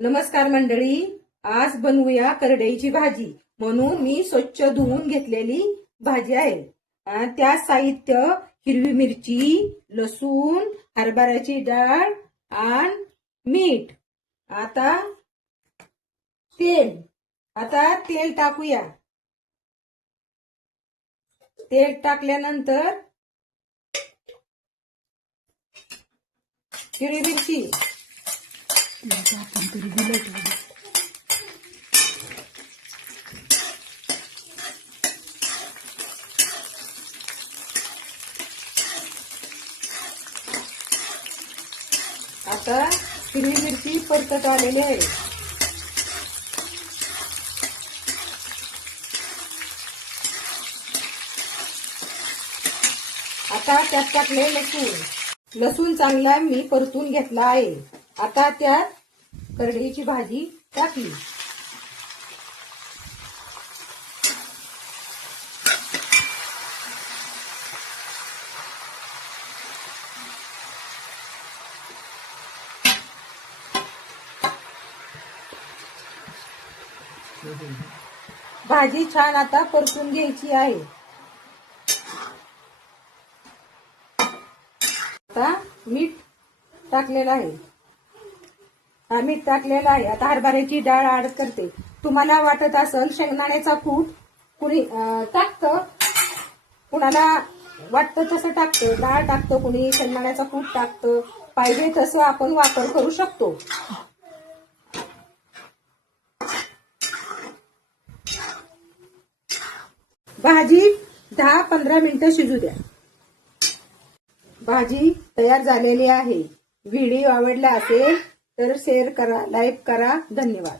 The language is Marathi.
नमस्कार मंडळी, आज बनवूया करडईची भाजी. म्हणून मी स्वच्छ धुवून घेतलेली भाजी आहे. त्या साहित्य हिरवी मिरची, लसूण, हरभऱ्याची डाळ आणि मीठ. आता तेल टाकूया. तेल टाकल्यानंतर हिरवी मिरची, आता हिरवी मिरची परतत आलेली आहे. आता त्यात टाकले लसूण चांगला मी परतून घेतला आहे. आता त्यात करडईची भाजी टाकली. भाजी छान आता परतून घ्यायची आहे. आता मीठ टाकलेलं आहे. मीठ टाकलेलं आहे. आता हरभऱ्याची डाळ ऍड करते. तुम्हाला वाटत असेल शेंगदाण्याचा कूट कुणी टाकतं, कुणाला वाटतं तसं टाकतं, डाळ टाकतं, कुणी शेंगदाण्याचा कूट टाकतं. पाहिजे तसं आपण वापर करू शकतो. भाजी 10-15 मिनिटं शिजू द्या. भाजी तयार झालेली आहे. व्हिडिओ आवडला असेल तर शेअर करा, लाईक करा. धन्यवाद.